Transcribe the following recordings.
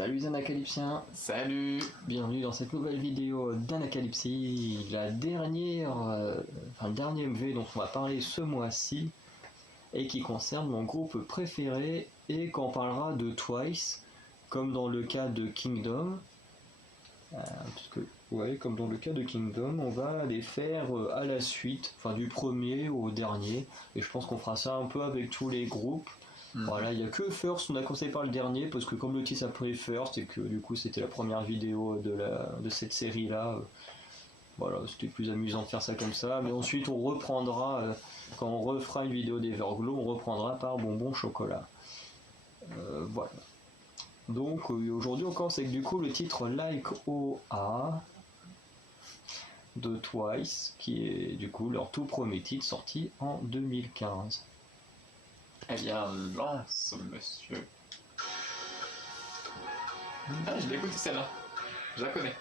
Salut les Anacalypsiens, Salut. bienvenue dans cette nouvelle vidéo d'Anacalypsie, le dernier MV dont on va parler ce mois-ci et qui concerne mon groupe préféré et qu'on parlera de Twice, comme dans le cas de Kingdom. Comme dans le cas de Kingdom, on va les faire à la suite, enfin du premier au dernier, et je pense qu'on fera ça un peu avec tous les groupes. Voilà, il n'y a que First, on a commencé par le dernier parce que comme le titre s'appelait First et que du coup c'était la première vidéo de cette série là, voilà, c'était plus amusant de faire ça comme ça. Mais ensuite on reprendra, quand on refera une vidéo d'Everglow, on reprendra par Bonbon Chocolat. Voilà. Donc aujourd'hui on commence avec du coup le titre Like OA de Twice, qui est du coup leur tout premier titre sorti en 2015. Eh bien, lance, monsieur. Ah, je l'ai écouté celle-là. Je la connais.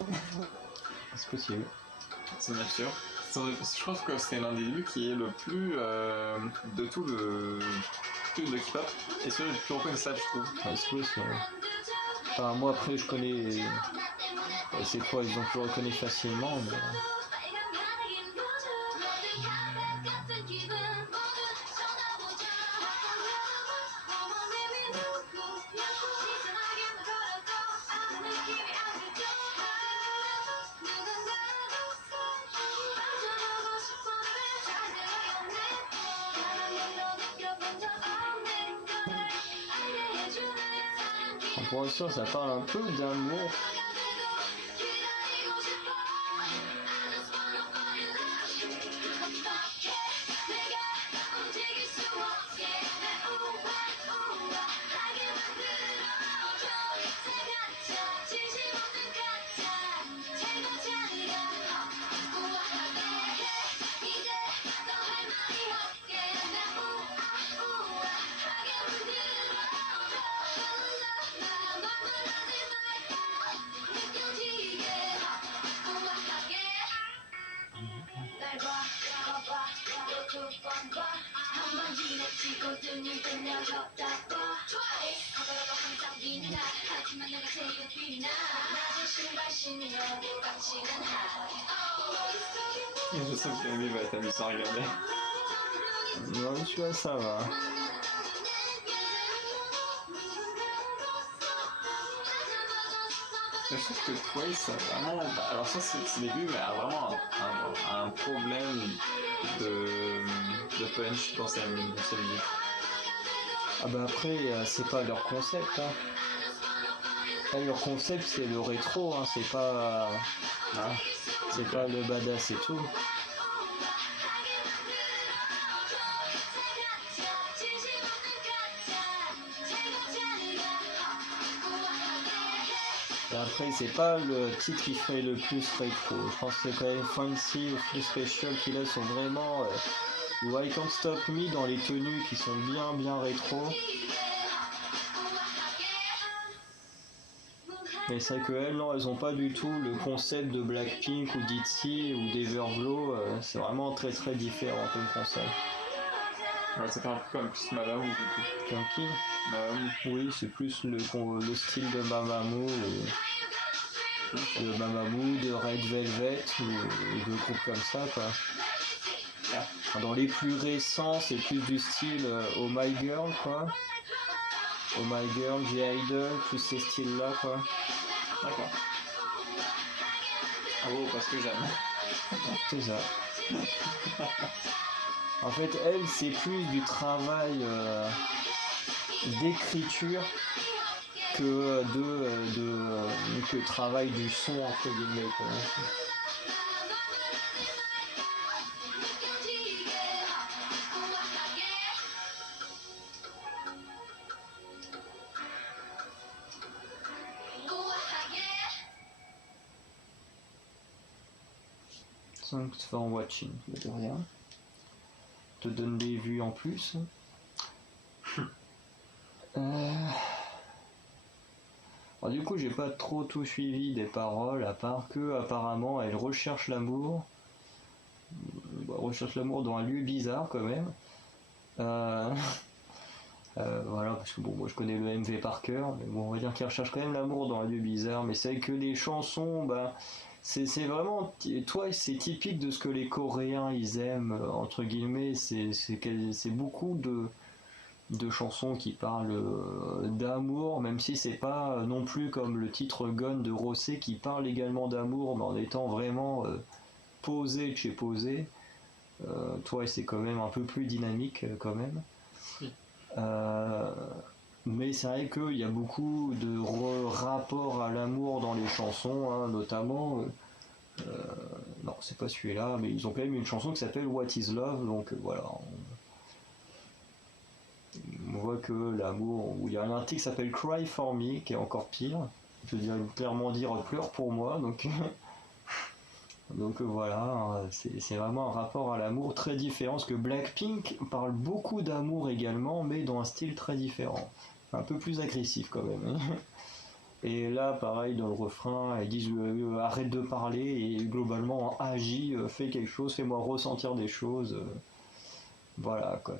C'est possible. C'est bien sûr. Je trouve que c'est l'un des débuts qui est le plus de tout le K-pop et celui le plus reconnaissable, je trouve. Ah, c'est possible. Enfin, moi après je connais. C'est quoi, ils ont pu reconnaître facilement, mais. Pour l'instant, ça parle un peu d'amour. Je sens que l'anime va être amusant à regarder. Non, tu vois, ça va. Je trouve que Twice a vraiment. Alors, ça, c'est début, mais a vraiment un problème de punch dans sa musique. Ah bah après, c'est pas leur concept, hein. Là, leur concept c'est le rétro, hein, c'est pas. C'est pas le badass et tout. Et après, c'est pas le titre qui fait le plus rétro. Je pense que c'est quand même Fancy ou Free Special qui là sont vraiment. Ou I Can't Stop Me dans les tenues qui sont bien rétro. Mais c'est vrai qu'elles, non, elles ont pas du tout le concept de Blackpink ou d'ITZY ou d'Everglow. C'est vraiment très différent comme concept. Ouais, ça fait un peu comme plus Mamamoo du coup. Comme qui Mamamoo. Oui, c'est plus le style de Mamamoo. De Mamamoo, de Red Velvet ou de groupes comme ça quoi. Dans les plus récents, c'est plus du style Oh My Girl quoi. Oh My Girl, The Idol, tous ces styles là quoi. D'accord. Ah bon, parce que j'aime. C'est ça. En fait, elle, c'est plus du travail d'écriture que que travail du son entre guillemets quoi. Thanks for watching, de rien. Te donne des vues en plus. Alors, du coup, j'ai pas trop tout suivi des paroles, à part que apparemment elle recherche l'amour. Recherche l'amour dans un lieu bizarre quand même. Voilà, parce que bon, moi je connais le MV par cœur, mais bon, on va dire qu'il recherche quand même l'amour dans un lieu bizarre, mais c'est que les chansons, bah, c'est vraiment, toi, c'est typique de ce que les Coréens ils aiment, entre guillemets, c'est beaucoup de chansons qui parlent d'amour, même si c'est pas non plus comme le titre Gone de Rosé qui parle également d'amour, mais en étant vraiment posé de chez posé. Toi, c'est quand même un peu plus dynamique quand même. Oui. Euh, mais c'est vrai qu'il y a beaucoup de rapports à l'amour dans les chansons, hein, notamment. Non, c'est pas celui-là, mais ils ont quand même une chanson qui s'appelle What is Love, donc voilà. On voit que l'amour. Il y a un article qui s'appelle Cry for Me, qui est encore pire. Je veux dire, clairement dire pleure pour moi, donc. Donc voilà, c'est vraiment un rapport à l'amour très différent, parce que Blackpink parle beaucoup d'amour également, mais dans un style très différent, un peu plus agressif quand même. Et là, pareil, dans le refrain, ils disent arrête de parler et globalement agis, fais quelque chose, fais-moi ressentir des choses. Voilà quoi.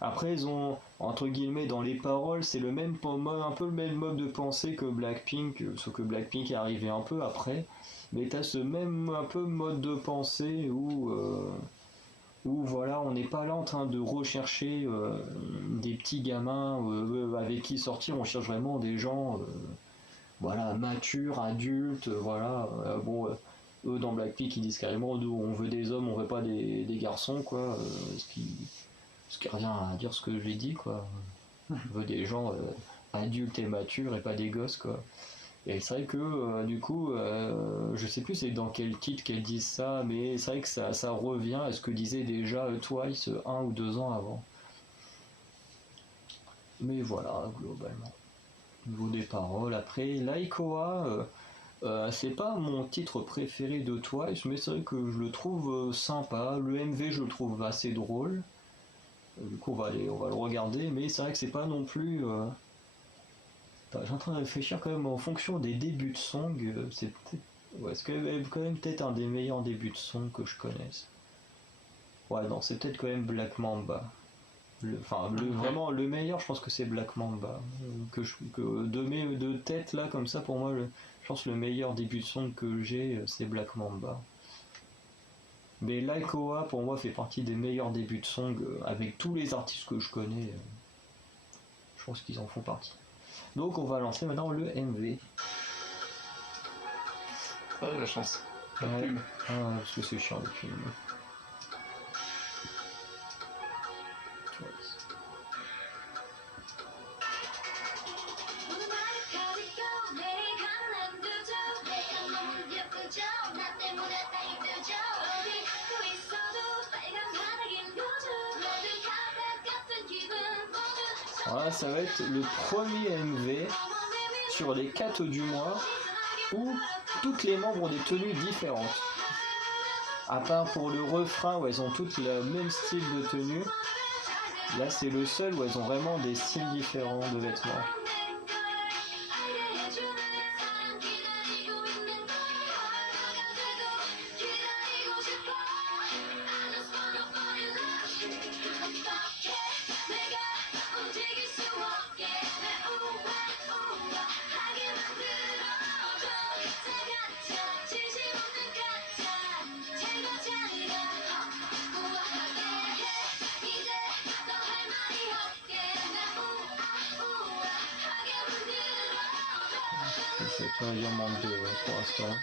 Après, ils ont entre guillemets dans les paroles, c'est le même un peu le même mode de pensée que Blackpink, sauf que Blackpink est arrivé un peu après. Mais t'as ce même un peu mode de pensée où voilà, on n'est pas là en train de rechercher des petits gamins avec qui sortir, on cherche vraiment des gens voilà, matures, adultes, voilà. Bon, eux dans Blackpink ils disent carrément nous on veut des hommes, on veut pas des garçons, quoi. Ce qui revient à dire ce que j'ai dit, quoi. On veut des gens adultes et matures et pas des gosses, quoi. Et c'est vrai que du coup, je sais plus c'est dans quel titre qu'elles disent ça, mais c'est vrai que ça revient à ce que disait déjà Twice 1 ou 2 ans avant. Mais voilà, globalement. Au niveau des paroles, après, Laikoa, c'est pas mon titre préféré de Twice, mais c'est vrai que je le trouve sympa. Le MV, je le trouve assez drôle. Du coup, on va le regarder, mais c'est vrai que c'est pas non plus. Je suis en train de réfléchir quand même en fonction des débuts de song. C'est peut-être. Ouais, c'est quand même peut-être un des meilleurs débuts de son que je connaisse. Ouais, non, c'est peut-être quand même Black Mamba. Vraiment le meilleur, je pense que c'est Black Mamba. De tête là, comme ça, pour moi, je pense que le meilleur début de son que j'ai, c'est Black Mamba. Mais Laikoa, pour moi, fait partie des meilleurs débuts de song avec tous les artistes que je connais. Je pense qu'ils en font partie. Donc, on va lancer maintenant le MV. Ah, la chance. Ouais. Parce que c'est chiant le film. Voilà, ça va être le premier MV sur les 4 du mois où toutes les membres ont des tenues différentes. À part pour le refrain où elles ont toutes le même style de tenue, là c'est le seul où elles ont vraiment des styles différents de vêtements. C'est un virement de pour l'instant.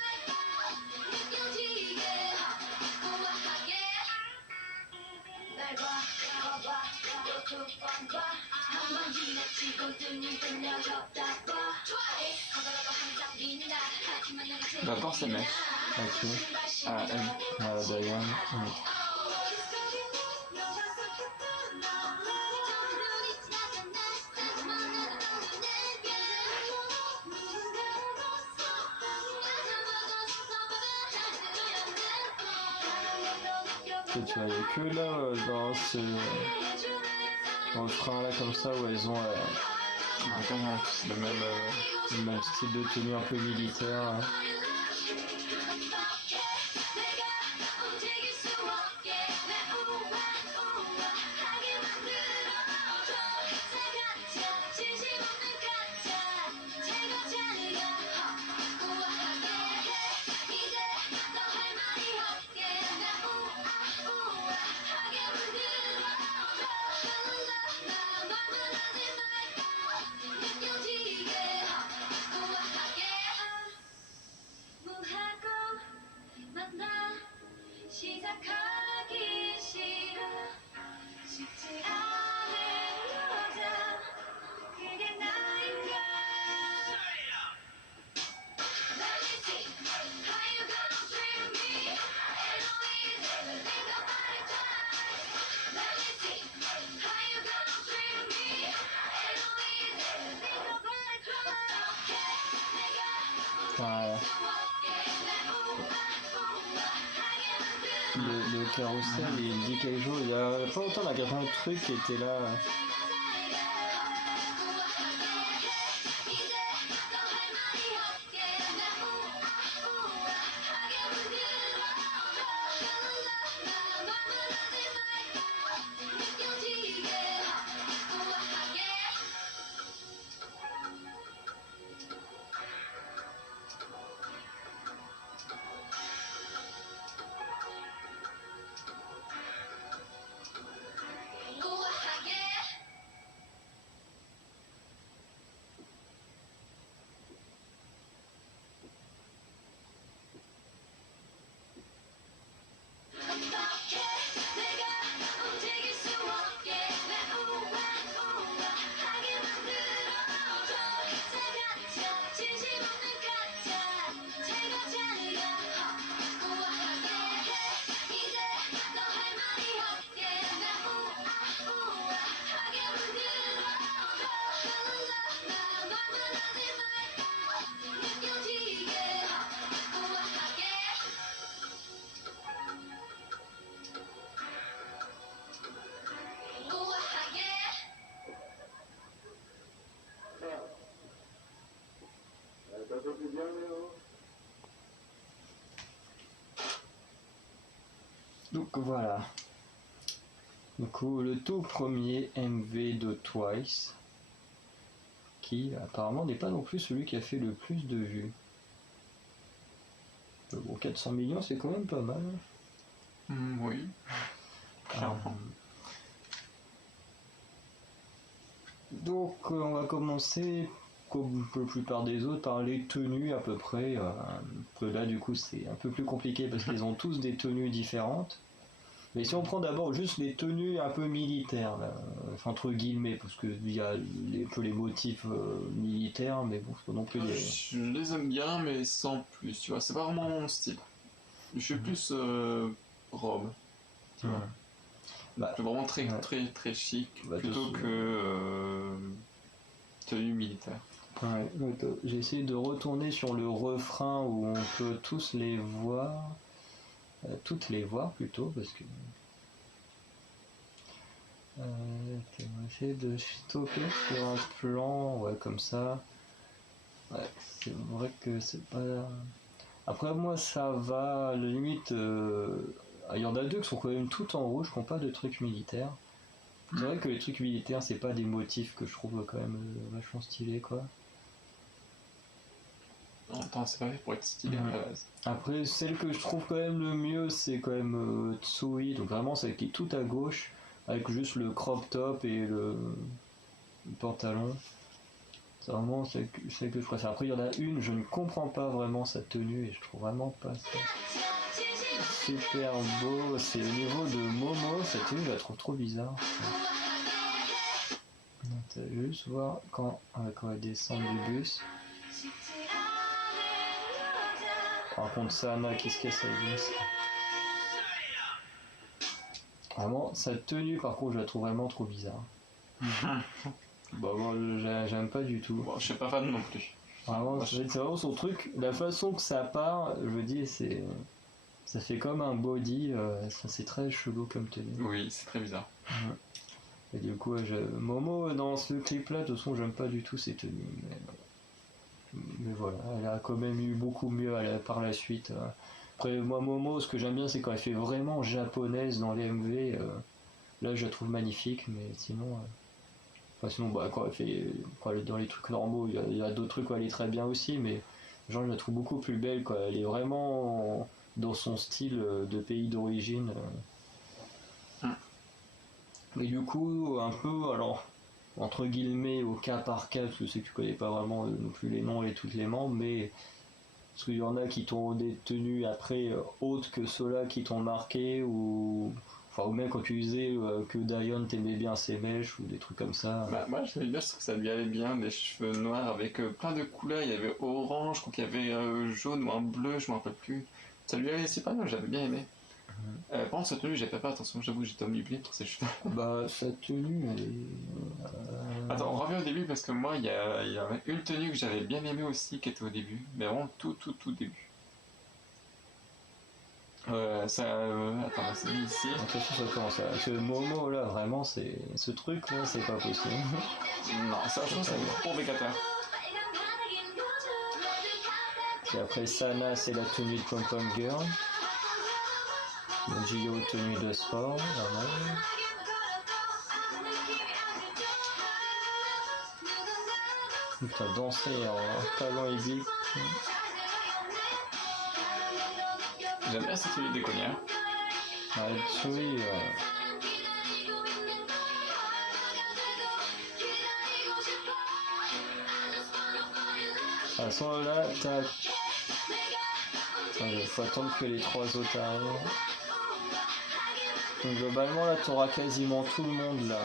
J'adore ces mecs. Ok. Ah, Diane. Tu vois, il n'y a que là dans ce frein là comme ça où elles ont c'est le même style de tenue un peu militaire. Hein. le carrousel et il dit quelque chose. Il y a pas longtemps, on a regardé un truc qui était là. Donc voilà. Du coup, le tout premier MV de Twice, qui apparemment n'est pas non plus celui qui a fait le plus de vues. Bon, 400 millions, c'est quand même pas mal. Oui, clairement. Donc, on va commencer, comme la plupart des autres, par les tenues à peu près. Que là, du coup, c'est un peu plus compliqué parce qu'ils ont tous des tenues différentes. Mais si on prend d'abord juste les tenues un peu militaires, là, enfin, entre guillemets, parce qu'il y a les motifs militaires, mais bon, c'est pas non plus des... Je les aime bien, mais sans plus, tu vois. C'est pas vraiment mon style. Je suis plus robe, tu vois. Bah, Vraiment très, ouais. très, très chic, Bah, plutôt que tenue militaire. Ouais, j'ai essayé de retourner sur le refrain où on peut tous les voir, toutes les voir plutôt, parce que... on va essayer de stopper sur un plan, ouais, comme ça. Ouais, c'est vrai que c'est pas... Après, moi, ça va, à la limite... il y en a deux qui sont quand même tout en rouge, qui n'ont pas de trucs militaires. C'est vrai que les trucs militaires, c'est pas des motifs que je trouve quand même vachement stylés, quoi. En même temps, c'est pas fait pour être stylé à la base. Après, celle que je trouve quand même le mieux, c'est quand même Tsui, donc vraiment celle qui est tout à gauche, avec juste le crop top et le pantalon. C'est vraiment celle que je préfère. Après, il y en a une, je ne comprends pas vraiment sa tenue et je trouve vraiment pas ça super beau. C'est au niveau de Momo, cette tenue, je la trouve trop bizarre. Je vais juste voir quand elle descend du bus. Par contre, Sana qui se casse la gueule. Vraiment, sa tenue, par contre, je la trouve vraiment trop bizarre. Bah, moi, j'aime pas du tout. Bon, je suis pas fan non plus. Vraiment, c'est vraiment son truc. La façon que ça part, je veux dire, ça fait comme un body. C'est très chelou comme tenue. Oui, c'est très bizarre. Et du coup, Momo, dans ce clip-là, de toute façon, j'aime pas du tout ses tenues. Mais voilà, elle a quand même eu beaucoup mieux par la suite. Après, moi, Momo, ce que j'aime bien, c'est quand elle fait vraiment japonaise dans les MV. Là, je la trouve magnifique, mais sinon... sinon, quand elle est dans les trucs normaux, il y a d'autres trucs où elle est très bien aussi, mais genre, je la trouve beaucoup plus belle, quoi. Elle est vraiment dans son style de pays d'origine. Mais du coup, un peu, alors, entre guillemets, au cas par cas, parce que c'est que tu connais pas vraiment non plus les noms et toutes les membres, mais parce qu'il y en a qui t'ont des tenues après autres que ceux-là qui t'ont marqué, ou même quand tu disais que Dion t'aimait bien ses mèches ou des trucs comme ça. Bah, moi, je trouve que ça lui allait bien, des cheveux noirs avec plein de couleurs. Il y avait orange, je crois qu'il y avait jaune ou un bleu, je me rappelle plus. Ça lui allait super bien, j'avais bien aimé. Pendant cette tenue, j'ai pas fait attention, j'avoue que j'étais omnibulé pour ses cheveux. Bah, sa tenue, elle est... Attends, on revient au début parce que moi, il y avait une tenue que j'avais bien aimée aussi qui était au début, mais vraiment tout début. Attends, c'est mis ici. De toute façon, ça commence à. Ce Momo là, vraiment, c'est. Ce truc là, c'est pas possible. Non, ça, je trouve que c'est trop obligatoire. Puis après, Sana, c'est la tenue de Pom Pom Girl. Gio, tenue de sport, normal. T'as dansé en talent aigu. J'aime bien cette tenue des cognards. Ouais, Tsui, à ce moment-là, t'as. Faut attendre que les trois autres arrivent. Donc globalement, là, t'auras quasiment tout le monde là.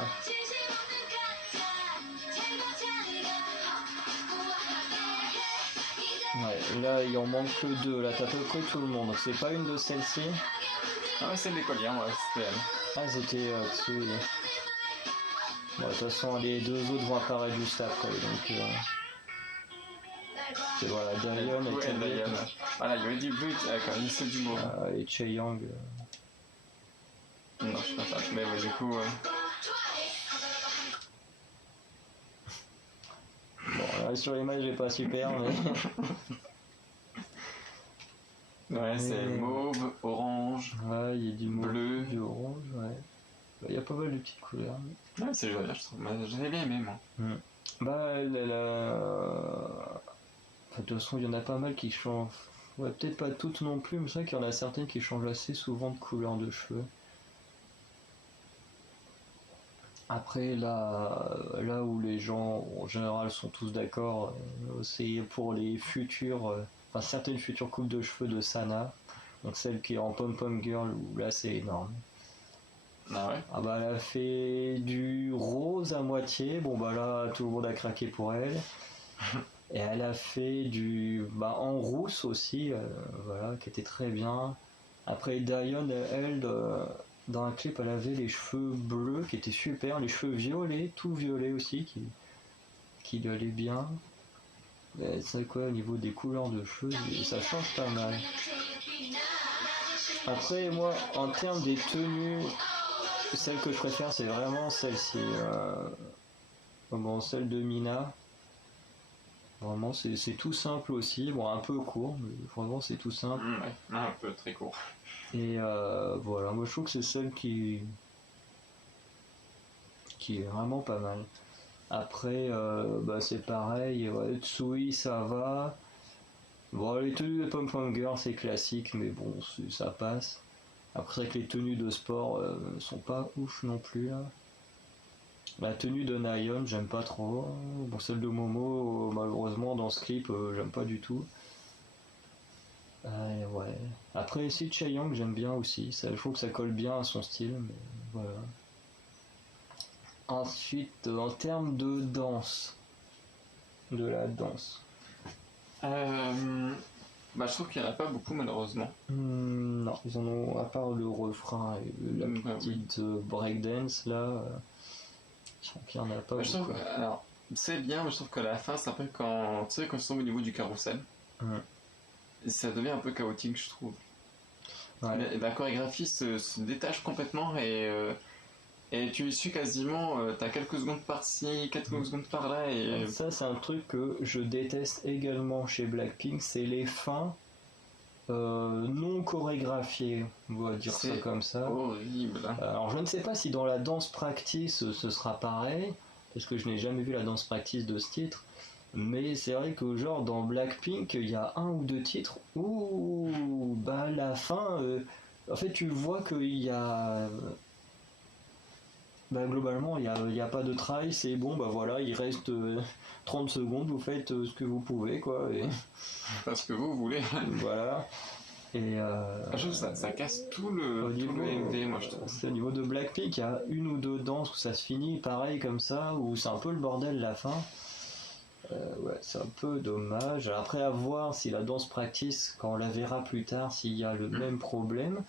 Ouais, là, il en manque que deux. Là, t'as à peu près tout le monde. Donc c'est pas une de celles-ci. Ah ouais, c'est des cognards, ouais, c'était elle. Ah, c'était Tsui. Bon, de toute façon, les deux autres vont apparaître juste après. Donc. Et voilà, Dayon Ouais, et Dayon. Voilà, il y avait du but quand même, c'est du mot. et Chae Young. Non, je suis pas fan. Mais ouais, du coup, Bon, là, sur l'image, j'ai pas super, mais. Ouais, c'est mauve, orange. Ouais, il y a du mauve, bleu, du orange, ouais. Il y a pas mal de petites couleurs. Ouais, c'est joli, je trouve. J'avais bien aimé, moi. Bah, de toute façon, il y en a pas mal qui changent. Ouais, peut-être pas toutes non plus, mais c'est vrai qu'il y en a certaines qui changent assez souvent de couleur de cheveux. Après, là où les gens, en général, sont tous d'accord, c'est pour les futures, enfin certaines futures coupes de cheveux de Sana. Donc celle qui est en Pom Pom Girl, où là c'est énorme. Ah ouais? Ah bah elle a fait du rose à moitié, bon bah là tout le monde a craqué pour elle. Et elle a fait du en rousse aussi, voilà, qui était très bien. Après Dayon, elle, dans un clip, elle avait les cheveux bleus qui étaient super, les cheveux violets, tout violet aussi, qui lui allaient bien. C'est quoi au niveau des couleurs de cheveux, ça change pas mal. Après moi, en termes des tenues, celle que je préfère c'est vraiment celle-ci, celle de Mina. Vraiment c'est tout simple aussi, bon un peu court, mais vraiment c'est tout simple. Ouais, un peu très court. Et voilà, moi je trouve que c'est celle qui est vraiment pas mal. Après, c'est pareil, ouais, Tsui ça va. Bon, les tenues de Pom Pom Girl c'est classique, mais bon, ça passe. Après, que les tenues de sport sont pas ouf non plus là. La tenue de Nayeon, j'aime pas trop. Bon, celle de Momo, malheureusement, dans ce clip, j'aime pas du tout. Ouais. Après, si Chae Young, j'aime bien aussi. Ça, je trouve que ça colle bien à son style, mais voilà. Ensuite, en termes de danse, de la danse. Je trouve qu'il n'y en a pas beaucoup, malheureusement. Non, ils en ont, à part le refrain et la petite breakdance là, je trouve qu'il n'y en a pas beaucoup. Alors, c'est bien, mais je trouve que la fin, c'est un peu quand tu se tombe au niveau du carrousel. Ça devient un peu chaotique, je trouve. Ouais. La chorégraphie se détache complètement et tu suis quasiment, t'as quelques secondes par-ci, quelques secondes par-là. Et ça, c'est un truc que je déteste également chez Blackpink, c'est les fins non chorégraphiées, on va dire ça comme ça. Horrible. Alors je ne sais pas si dans la danse practice ce sera pareil, parce que je n'ai jamais vu la danse practice de ce titre. Mais c'est vrai que genre dans Blackpink, il y a un ou deux titres où la fin, en fait tu vois qu'il y a globalement il y a pas de travail, c'est bon, voilà, il reste 30 secondes, vous faites ce que vous pouvez quoi. Et... parce que vous voulez. Voilà. Et je trouve ça casse tout le MV, moi je trouve. C'est au niveau de Blackpink, il y a une ou deux danses où ça se finit pareil comme ça, où c'est un peu le bordel la fin. Ouais, c'est un peu dommage. Après, à voir si la danse practice, quand on la verra plus tard, s'il y a le même problème.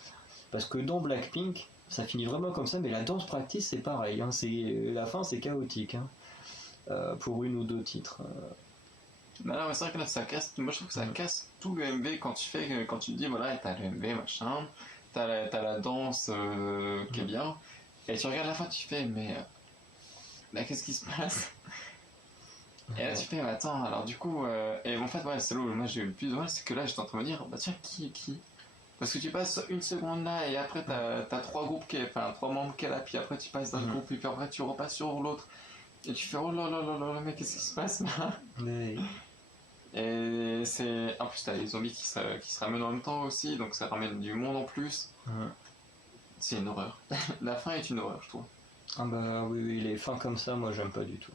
Parce que dans Blackpink, ça finit vraiment comme ça, mais la danse practice, c'est pareil. Hein, la fin, c'est chaotique. Hein, pour une ou deux titres. Non, mais c'est vrai que là, ça casse. Moi, je trouve que ça casse tout le MV quand quand tu te dis, voilà, t'as le MV, machin, t'as la danse qui est bien, et tu regardes la fin, tu fais, mais là, qu'est-ce qui se passe? Et là, tu fais, mais attends, alors du coup, et en fait, ouais, c'est là où moi j'ai eu le plus de mal, c'est que là, j'étais en train de me dire, bah tiens, qui est qui? Parce que tu passes une seconde là, et après, t'as trois groupes enfin, trois membres qui est là, puis après, tu passes d'un groupe, et puis après, tu repasses sur l'autre, et tu fais, oh là là là là là, mais qu'est-ce qui se passe là? Mais Et c'est. En plus, t'as les zombies qui se ramènent en même temps aussi, donc ça ramène du monde en plus. C'est une horreur. La fin est une horreur, je trouve. ah bah oui, oui, les fins comme ça, moi j'aime pas du tout.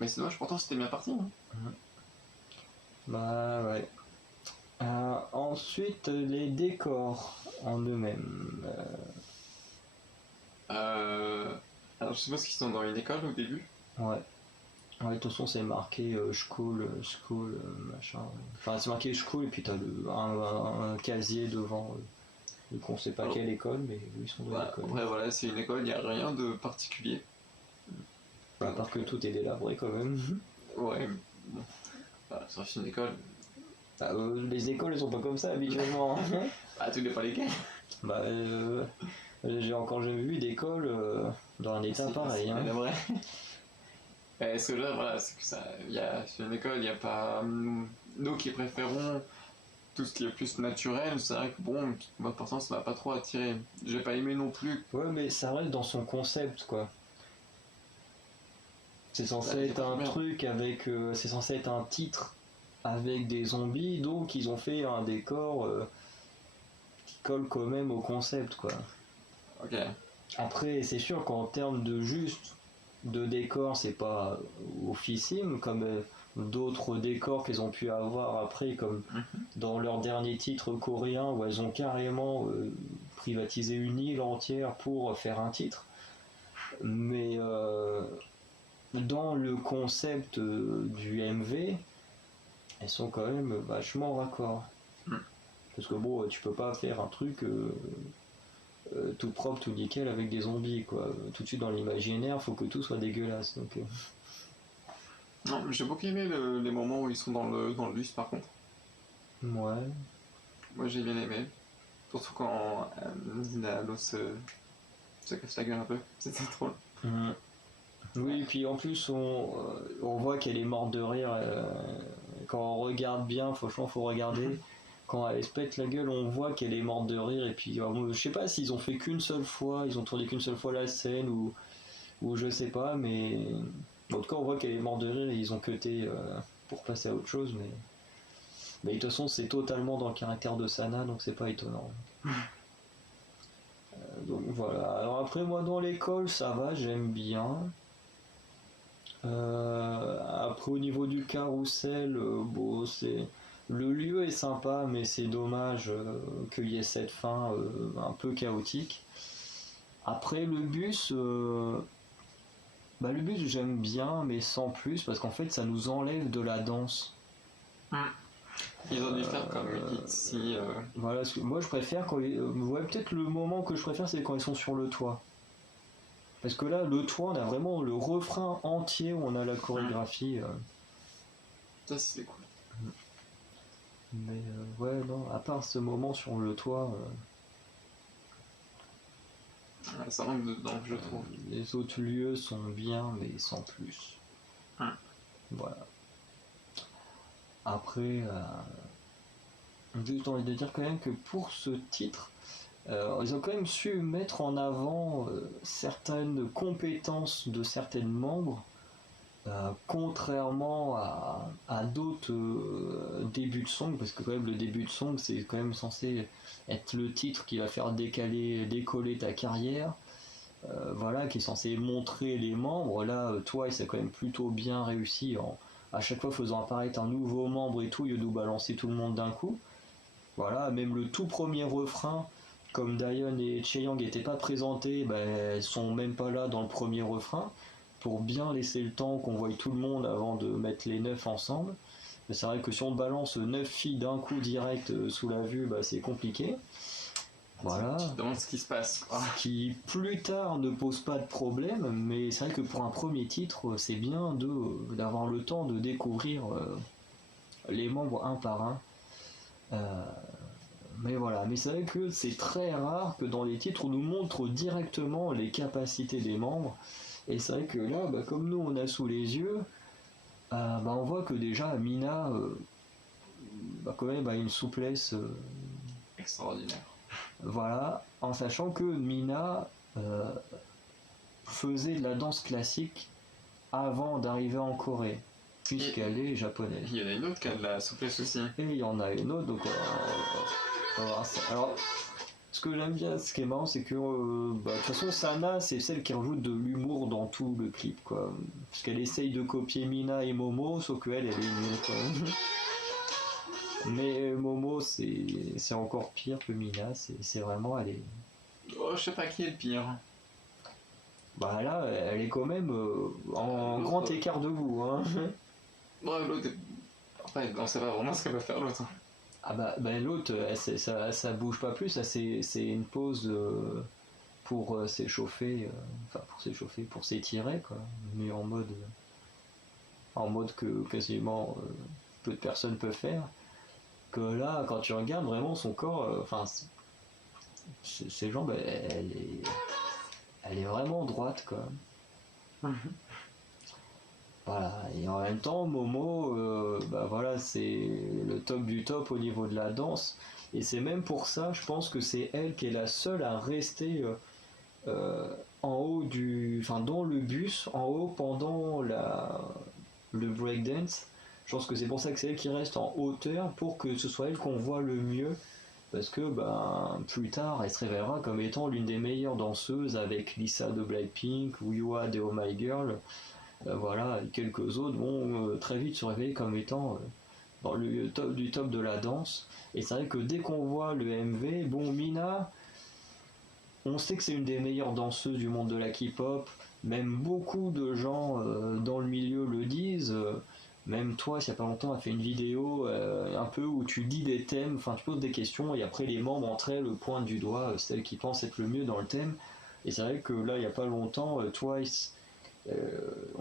Mais c'est dommage, pourtant c'était bien parti. Hein. Bah ouais. Ensuite, les décors en eux-mêmes. Alors, je suppose qu'ils sont dans une école au début. Ouais. Ouais, de toute façon, c'est marqué school, machin. Enfin, c'est marqué school et puis t'as un casier devant. Donc on sait pas Alors, quelle école, mais ils sont dans l'école. Après, voilà, c'est une école, il n'y a rien de particulier. À part que tout est délabré quand même. Ouais, bon. Voilà, ça reste une école. Ah, les écoles, elles sont pas comme ça habituellement. Ah, tu n'es pas lesquels. Bah, j'ai encore jamais vu d'école dans un état pareil. Hein. Est-ce que là, voilà, c'est que ça, c'est une école, il n'y a pas nous qui préférons tout ce qui est plus naturel. C'est vrai que bon, moi pourtant ça m'a pas trop attiré. J'ai pas aimé non plus. Ouais, mais ça reste dans son concept quoi. C'est censé être un truc avec, c'est censé être un titre avec des zombies, donc ils ont fait un décor qui colle quand même au concept quoi. Ok. Après, c'est sûr qu'en termes de juste de décor, c'est pas oufissime comme d'autres décors qu'elles ont pu avoir après, comme dans leur dernier titre coréen où elles ont carrément privatisé une île entière pour faire un titre. Mais dans le concept du MV, elles sont quand même vachement raccord. Parce que bon, tu peux pas faire un truc tout propre, tout nickel avec des zombies quoi. Tout de suite dans l'imaginaire, faut que tout soit dégueulasse. Donc, Non, j'ai beaucoup aimé les moments où ils sont dans le bus par contre. ouais. Moi j'ai bien aimé. Surtout quand Nalo se casse la gueule un peu. C'était drôle. Oui, et puis en plus, on voit qu'elle est morte de rire. Quand on regarde bien, franchement, faut regarder. Quand elle se pète la gueule, on voit qu'elle est morte de rire. Et puis, je sais pas s'ils ont fait qu'une seule fois, ils ont tourné qu'une seule fois la scène, ou je sais pas, mais en tout cas, on voit qu'elle est morte de rire et ils ont cuté pour passer à autre chose. Mais de toute façon, c'est totalement dans le caractère de Sana, donc c'est pas étonnant. Donc voilà. Alors après, moi, dans l'école, ça va, j'aime bien. Après au niveau du carrousel, bon, le lieu est sympa, mais c'est dommage qu'il y ait cette fin un peu chaotique. Après le bus j'aime bien, mais sans plus, parce qu'en fait ça nous enlève de la danse. Ils ont dû faire comme ici. Voilà, parce que moi je préfère quand ouais, peut-être le moment que je préfère c'est quand ils sont sur le toit. Parce que là, le toit, on a vraiment le refrain entier où on a la chorégraphie. Ça, c'est cool. Mais ouais, non, à part ce moment sur le toit, Ça manque dedans, je trouve. les autres lieux sont bien, mais sans plus. Voilà. Après, juste envie de dire quand même que pour ce titre, ils ont quand même su mettre en avant certaines compétences de certains membres, contrairement à d'autres débuts de song, parce que quand même le début de song c'est quand même censé être le titre qui va faire décoller ta carrière, voilà, qui est censé montrer les membres. Là, Twice a quand même plutôt bien réussi à chaque fois faisant apparaître un nouveau membre et tout, au lieu de balancer tout le monde d'un coup. Voilà, même le tout premier refrain, comme Diane et Chaeyang n'étaient pas présentés, ben, elles sont même pas là dans le premier refrain, pour bien laisser le temps qu'on voie tout le monde avant de mettre les 9 ensemble. Mais c'est vrai que si on balance 9 filles d'un coup direct sous la vue, bah, c'est compliqué. Voilà. Tu te demandes ce qui se passe, quoi. Qui plus tard ne pose pas de problème, mais c'est vrai que pour un premier titre, c'est bien d'avoir le temps de découvrir les membres un par un. Mais voilà, mais c'est vrai que c'est très rare que dans les titres on nous montre directement les capacités des membres. Et c'est vrai que là, comme nous on a sous les yeux, on voit que déjà Mina, quand même, a une souplesse extraordinaire. Voilà, en sachant que Mina faisait de la danse classique avant d'arriver en Corée, puisqu'elle est japonaise. Il y en a une autre qui a de la souplesse aussi. Et il y en a une autre, donc on va voir ça. Alors, ce que j'aime bien, ce qui est marrant, c'est que de toute façon, Sana, c'est celle qui rajoute de l'humour dans tout le clip, quoi. Parce qu'elle essaye de copier Mina et Momo, sauf qu'elle, elle est nulle, quoi. Mais Momo, c'est encore pire que Mina, c'est vraiment, elle est... Oh, je sais pas qui est le pire. Bah là, elle est quand même en grand écart de goût, hein. Ouais, l'autre est... Enfin, on sait pas vraiment ce qu'elle va faire l'autre. Ah l'autre, ça bouge pas plus, c'est une pause pour s'échauffer, pour s'étirer, quoi. Mais en mode que quasiment peu de personnes peuvent faire. Que là, quand tu regardes vraiment son corps, ses jambes, elle est vraiment droite, quoi. Voilà, et en même temps, Momo, voilà, c'est le top du top au niveau de la danse, et c'est même pour ça, je pense que c'est elle qui est la seule à rester en haut dans le bus, en haut pendant le breakdance. Je pense que c'est pour ça que c'est elle qui reste en hauteur pour que ce soit elle qu'on voit le mieux. Parce que plus tard, elle se révélera comme étant l'une des meilleures danseuses avec Lisa de Blackpink, Yua de Oh My Girl, voilà, et quelques autres vont très vite se révéler comme étant dans le top du top de la danse. Et c'est vrai que dès qu'on voit le MV, Mina, on sait que c'est une des meilleures danseuses du monde de la K-pop, même beaucoup de gens dans le milieu le disent. Même toi, il n'y a pas longtemps, a fait une vidéo un peu où tu dis des thèmes, enfin tu poses des questions et après les membres entre elles pointent du doigt celle qui pense être le mieux dans le thème. Et c'est vrai que là, il n'y a pas longtemps, Twice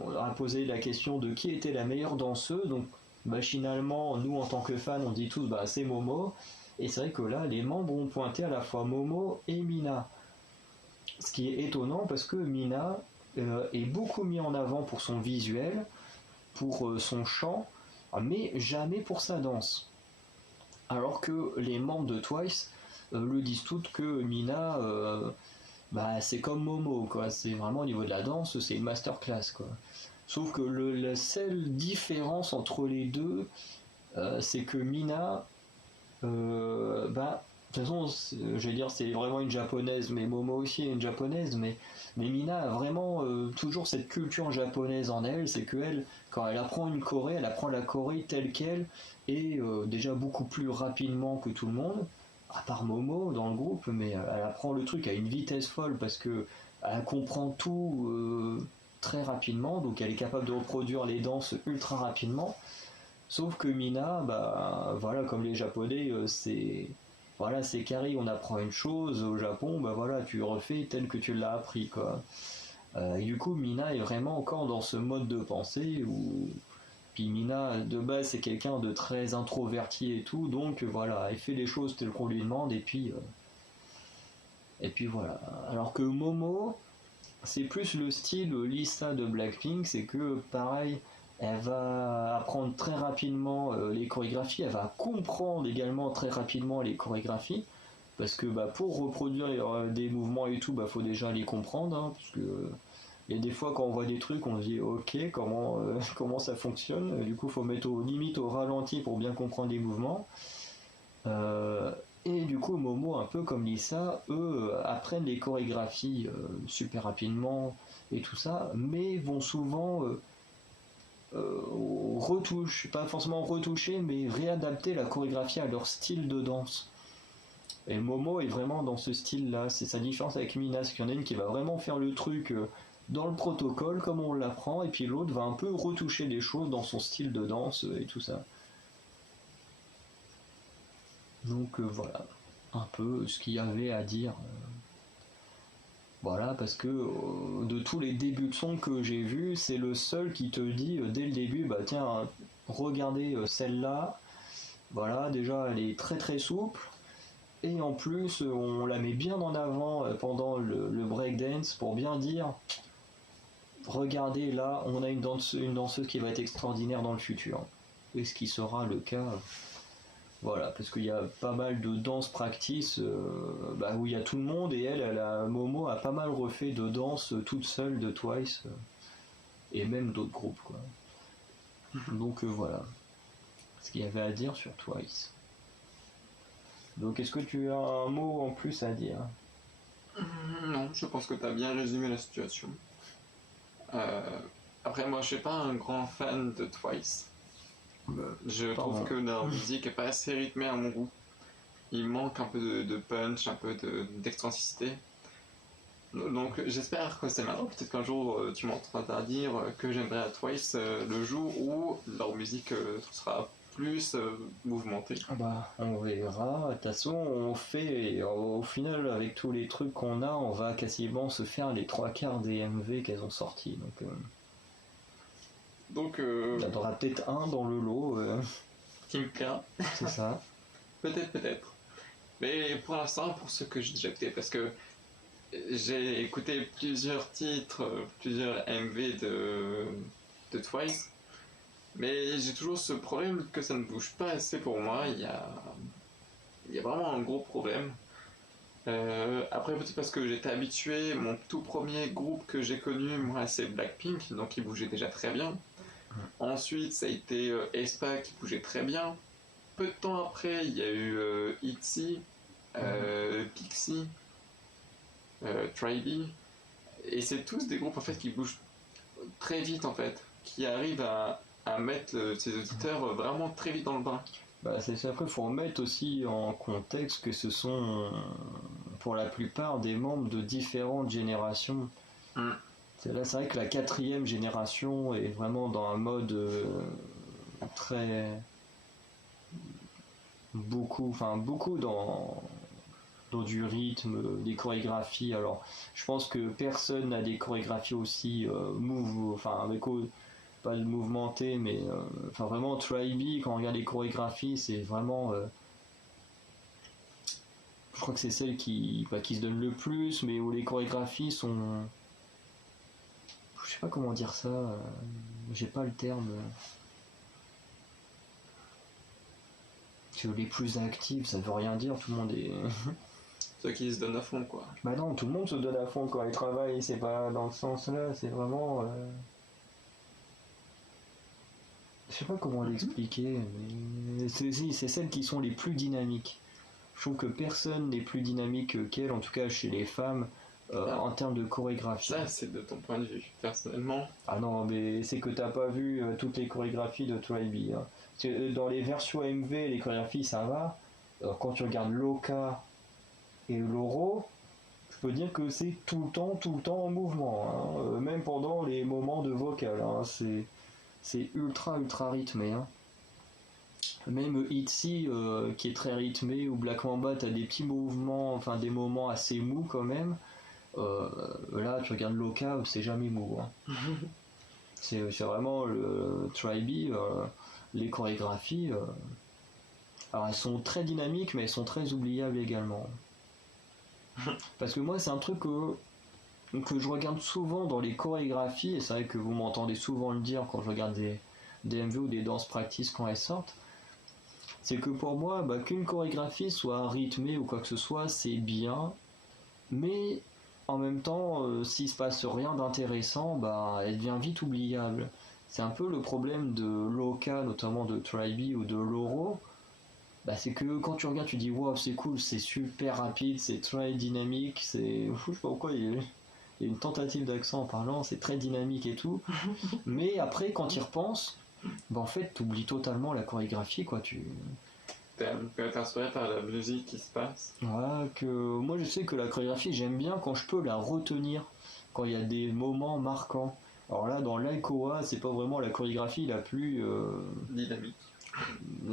on a posé la question de qui était la meilleure danseuse. Donc machinalement, nous en tant que fans, on dit tous c'est Momo. Et c'est vrai que là, les membres ont pointé à la fois Momo et Mina. Ce qui est étonnant parce que Mina est beaucoup mis en avant pour son visuel, pour son chant, mais jamais pour sa danse. Alors que les membres de Twice le disent toutes que Mina, c'est comme Momo, quoi. C'est vraiment au niveau de la danse, c'est une masterclass, quoi. Sauf que la seule différence entre les deux, c'est que Mina, de toute façon, je vais dire c'est vraiment une japonaise, mais Momo aussi est une japonaise, mais Mina a vraiment toujours cette culture japonaise en elle, c'est qu'elle, quand elle apprend une Corée, elle apprend la Corée telle qu'elle, et déjà beaucoup plus rapidement que tout le monde, à part Momo dans le groupe, mais elle apprend le truc à une vitesse folle, parce que elle comprend tout très rapidement, donc elle est capable de reproduire les danses ultra rapidement. Sauf que Mina, voilà, comme les Japonais, c'est carré, on apprend une chose, au Japon, voilà, tu refais tel que tu l'as appris, quoi. Et du coup, Mina est vraiment encore dans ce mode de pensée où. Puis Mina, de base, c'est quelqu'un de très introverti et tout, donc voilà, elle fait les choses telles qu'on lui demande, et puis voilà. Alors que Momo, c'est plus le style Lisa de Blackpink, c'est que pareil, elle va apprendre très rapidement les chorégraphies, elle va comprendre également très rapidement les chorégraphies, parce que pour reproduire des mouvements et tout, faut déjà les comprendre, hein, parce que il y a des fois quand on voit des trucs, on se dit ok, comment ça fonctionne, du coup faut mettre limite au ralenti pour bien comprendre les mouvements. Et du coup, Momo, un peu comme Lisa, eux apprennent les chorégraphies super rapidement et tout ça, mais vont souvent pas forcément retoucher, mais réadapter la chorégraphie à leur style de danse. Et Momo est vraiment dans ce style-là. C'est sa différence avec Mina, c'est qu'il y en a une qui va vraiment faire le truc dans le protocole, comme on l'apprend, et puis l'autre va un peu retoucher les choses dans son style de danse et tout ça. Donc voilà. un peu ce qu'il y avait à dire. Voilà, parce que de tous les débuts de son que j'ai vus, c'est le seul qui te dit dès le début, bah tiens, regardez celle-là, voilà, déjà elle est très très souple, et en plus on la met bien en avant pendant le breakdance pour bien dire, regardez là, on a une danseuse qui va être extraordinaire dans le futur. Et ce qui sera le cas. Voilà, parce qu'il y a pas mal de danse practice où il y a tout le monde et Momo a pas mal refait de danse toute seule de Twice et même d'autres groupes quoi. Donc voilà, ce qu'il y avait à dire sur Twice. Donc est-ce que tu as un mot en plus à dire? Non, je pense que tu as bien résumé la situation. Après, moi, je suis pas un grand fan de Twice. Je trouve que leur musique est pas assez rythmée à mon goût. Il manque un peu de punch, un peu d'excentricité. Donc j'espère que c'est marrant. Peut-être qu'un jour tu m'entendras dire que j'aimerais à Twice le jour où leur musique sera plus mouvementée. On verra. De toute façon, on fait, au final, avec tous les trucs qu'on a, on va quasiment se faire les 3/4 des MV qu'elles ont sortis. Donc il y en aura peut-être un dans le lot. Qui me plaira. C'est ça. Peut-être. Mais pour l'instant, pour ce que j'ai déjà écouté, parce que j'ai écouté plusieurs titres, plusieurs MV de Twice, mais j'ai toujours ce problème que ça ne bouge pas assez pour moi. Il y a vraiment un gros problème. Après, peut-être parce que j'étais habitué, mon tout premier groupe que j'ai connu, moi, c'est Blackpink, donc il bougeait déjà très bien. Ensuite, ça a été aespa qui bougeait très bien. Peu de temps après, il y a eu ITZY, Pixie, Tribe, et c'est tous des groupes en fait qui bougent très vite en fait, qui arrivent à mettre ses auditeurs vraiment très vite dans le bain. C'est ça. Après, il faut remettre aussi en contexte que ce sont pour la plupart des membres de différentes générations. Là, c'est vrai que la 4e génération est vraiment dans un mode très beaucoup dans du rythme, des chorégraphies. Alors, je pense que personne n'a des chorégraphies aussi pas de mouvementé, mais vraiment Tribe, quand on regarde les chorégraphies, c'est vraiment je crois que c'est celle qui se donne le plus, mais où les chorégraphies sont, je sais pas comment dire ça, j'ai pas le terme, les plus actives, ça veut rien dire, tout le monde est ceux qui se donnent à fond quoi. Bah non, tout le monde se donne à fond quand il travaille, c'est pas dans ce sens là, c'est vraiment je sais pas comment l'expliquer, mais c'est celles qui sont les plus dynamiques. Je trouve que personne n'est plus dynamique qu'elles, en tout cas chez les femmes, en termes de chorégraphie. Ça, c'est de ton point de vue, personnellement. Ah non, mais c'est que t'as pas vu toutes les chorégraphies de Tribe. Hein. Dans les versions AMV, les chorégraphies, ça va. Alors, quand tu regardes Loka et Loro, je peux dire que c'est tout le temps en mouvement. Hein. Même pendant les moments de vocal. Hein. C'est ultra rythmé. Hein. Même ITZY qui est très rythmé, ou Black Mamba, t'as des petits mouvements, enfin des moments assez mous quand même. Là, tu regardes Loka, c'est jamais mou. Hein. c'est vraiment le Tribe, les chorégraphies. Alors elles sont très dynamiques, mais elles sont très oubliables également. Parce que moi, c'est un truc que je regarde souvent dans les chorégraphies, et c'est vrai que vous m'entendez souvent le dire quand je regarde des MV ou des danses practice quand elles sortent. C'est que pour moi, qu'une chorégraphie soit rythmée ou quoi que ce soit, c'est bien, mais en même temps, s'il se passe rien d'intéressant, elle devient vite oubliable. C'est un peu le problème de Loka, notamment de Tribe ou de Loro. C'est que quand tu regardes, tu dis wow, c'est cool, c'est super rapide, c'est très dynamique, c'est. Je sais pas pourquoi il y a une tentative d'accent en parlant, c'est très dynamique et tout. Mais après, quand tu y repenses, en fait, t'oublies totalement la chorégraphie, quoi. T'es inspiré par la musique qui se passe. Voilà, que moi je sais que la chorégraphie, j'aime bien quand je peux la retenir, quand il y a des moments marquants. Alors là, dans l'Aikoa, c'est pas vraiment la chorégraphie la plus dynamique.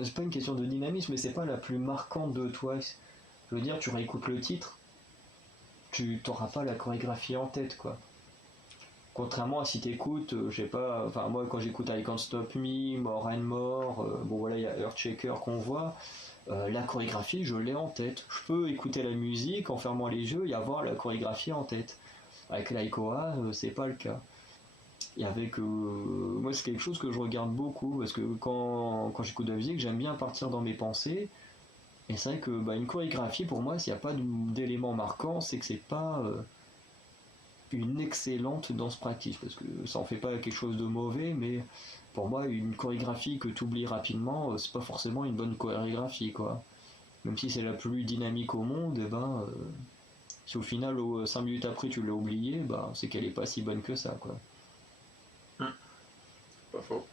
C'est pas une question de dynamisme, mais c'est pas la plus marquante de Twice. je veux dire, tu réécoutes le titre, tu t'auras pas la chorégraphie en tête, quoi. Contrairement à si t'écoutes, je sais pas, enfin moi quand j'écoute I Can't Stop Me, More and More, bon voilà, il y a Earthshaker qu'on voit, la chorégraphie, je l'ai en tête. Je peux écouter la musique en fermant les yeux et avoir la chorégraphie en tête. Avec l'Aikoa, c'est pas le cas. Et avec moi, c'est quelque chose que je regarde beaucoup parce que quand j'écoute de la musique, j'aime bien partir dans mes pensées. Et c'est vrai que une chorégraphie, pour moi, s'il n'y a pas d'éléments marquants, c'est que c'est pas une excellente danse practice parce que ça en fait pas quelque chose de mauvais, mais pour moi, une chorégraphie que tu oublies rapidement, c'est pas forcément une bonne chorégraphie, quoi. Même si c'est la plus dynamique au monde, et si au final, 5 minutes après, tu l'as oublié, c'est qu'elle est pas si bonne que ça, quoi. Pas faux.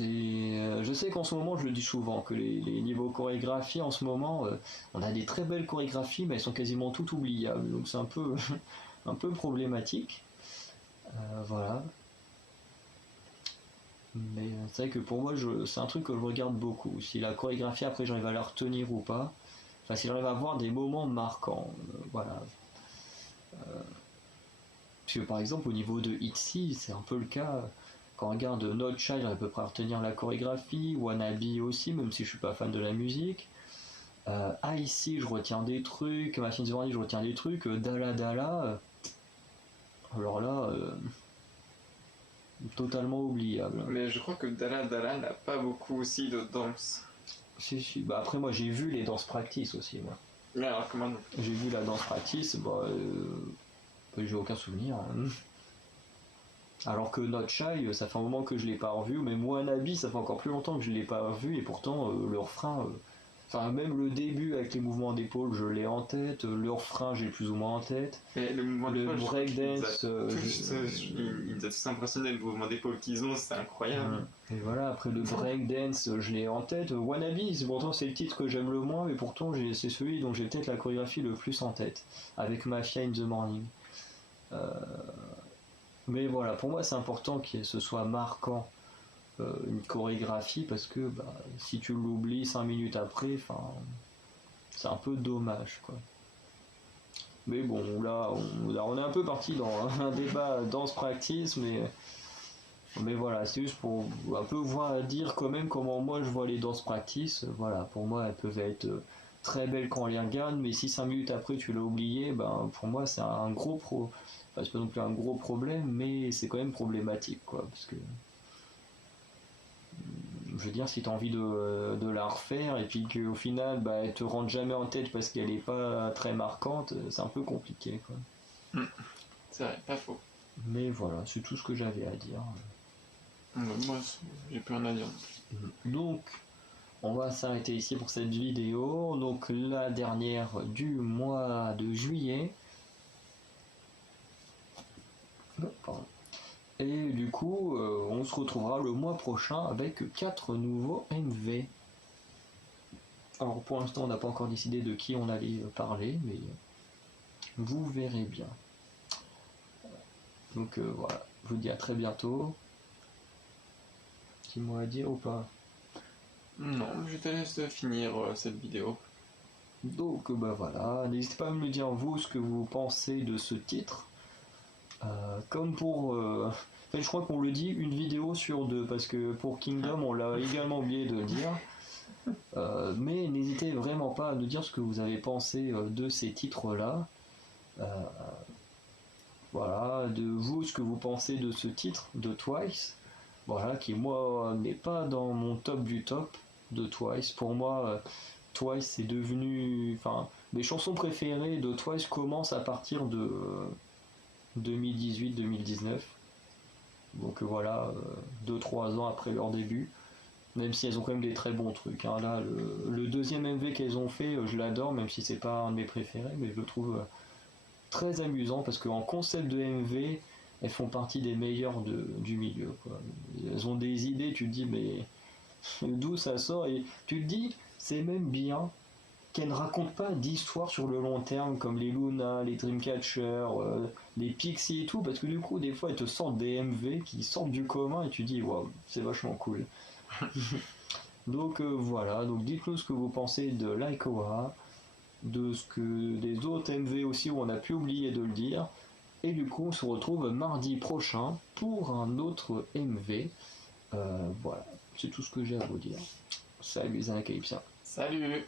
Je sais qu'en ce moment, je le dis souvent, que les niveaux chorégraphie, en ce moment, on a des très belles chorégraphies, mais elles sont quasiment toutes oubliables, donc c'est un peu, un peu problématique. Voilà. Mais c'est vrai que pour moi, c'est un truc que je regarde beaucoup. Si la chorégraphie, après, j'arrive à la retenir ou pas. Enfin, si j'arrive à avoir des moments marquants. Voilà. Parce que par exemple, au niveau de ITZY, c'est un peu le cas. Quand on regarde Notch, j'arrive à peu près à retenir la chorégraphie. Wannabe aussi, même si je suis pas fan de la musique. Ici, je retiens des trucs. Machine the Morning, je retiens des trucs. Dala Dala. Alors là. Totalement oubliable. Mais je crois que Dala Dala n'a pas beaucoup aussi de danse. Si. Après, moi, j'ai vu les danses practice aussi, moi. Mais alors, comment non? J'ai vu la danse practice, j'ai aucun souvenir. Hein. Alors que Not Shy, ça fait un moment que je l'ai pas revu, même Wannabe, ça fait encore plus longtemps que je l'ai pas revu, et pourtant, le refrain, enfin, même le début avec les mouvements d'épaule, je l'ai en tête, le refrain, j'ai plus ou moins en tête. Mais le mouvement d'épaule, breakdance, ils nous a tous impressionnés, le mouvement d'épaule qu'ils ont, c'est incroyable. Et voilà, après le breakdance, je l'ai en tête. Wannabe, pourtant c'est le titre que j'aime le moins, mais pourtant c'est celui dont j'ai peut-être la chorégraphie le plus en tête, avec Mafia in the Morning. Mais voilà, pour moi c'est important que ce soit marquant une chorégraphie, parce que si tu l'oublies 5 minutes après, c'est un peu dommage, quoi. Mais bon, là on est un peu parti dans un débat danse practice, mais voilà, c'est juste pour un peu dire quand même comment moi je vois les danses practice. Voilà, pour moi elles peuvent être très belles quand on les regarde, mais si 5 minutes après tu l'as oublié, pour moi c'est un gros c'est pas non plus un gros problème, mais c'est quand même problématique, quoi, parce que je veux dire, si tu as envie de la refaire et puis qu'au final elle te rentre jamais en tête parce qu'elle est pas très marquante, c'est un peu compliqué, quoi. C'est vrai, pas faux. Mais voilà, c'est tout ce que j'avais à dire. Moi, j'ai plus rien à dire. Donc, on va s'arrêter ici pour cette vidéo. Donc, la dernière du mois de juillet. Et du coup, on se retrouvera le mois prochain avec 4 nouveaux MV. Alors, pour l'instant, on n'a pas encore décidé de qui on allait parler, mais vous verrez bien. Donc, voilà, je vous dis à très bientôt. Petit mot à dire ou pas? Non, je te laisse finir cette vidéo. Donc voilà, n'hésitez pas à me dire vous ce que vous pensez de ce titre. Comme pour... En fait, je crois qu'on le dit une vidéo sur deux, parce que pour Kingdom, on l'a également oublié de le dire. Mais n'hésitez vraiment pas à nous dire ce que vous avez pensé de ces titres-là. Voilà, de vous, ce que vous pensez de ce titre de Twice. Voilà, qui moi n'est pas dans mon top du top de Twice. Pour moi, Twice c'est devenu... Enfin, mes chansons préférées de Twice commencent à partir de 2018-2019. Donc voilà, 2-3 ans après leur début. Même si elles ont quand même des très bons trucs. Hein. Là, le deuxième MV qu'elles ont fait, je l'adore, même si c'est pas un de mes préférés, mais je le trouve très amusant parce qu'en concept de MV, elles font partie des meilleures du milieu, quoi. Elles ont des idées, tu te dis mais d'où ça sort, et tu te dis c'est même bien qu'elles ne racontent pas d'histoire sur le long terme comme les Luna, les Dreamcatcher, les Pixies et tout, parce que du coup des fois elles te sortent des MV qui sortent du commun et tu dis waouh, c'est vachement cool. Donc voilà, donc dites-nous ce que vous pensez de Laikoa. de ce que des autres MV aussi où on a pu oublier de le dire. Et du coup, on se retrouve mardi prochain pour un autre MV. Voilà, c'est tout ce que j'ai à vous dire. Salut les Anacalypsiens. Salut!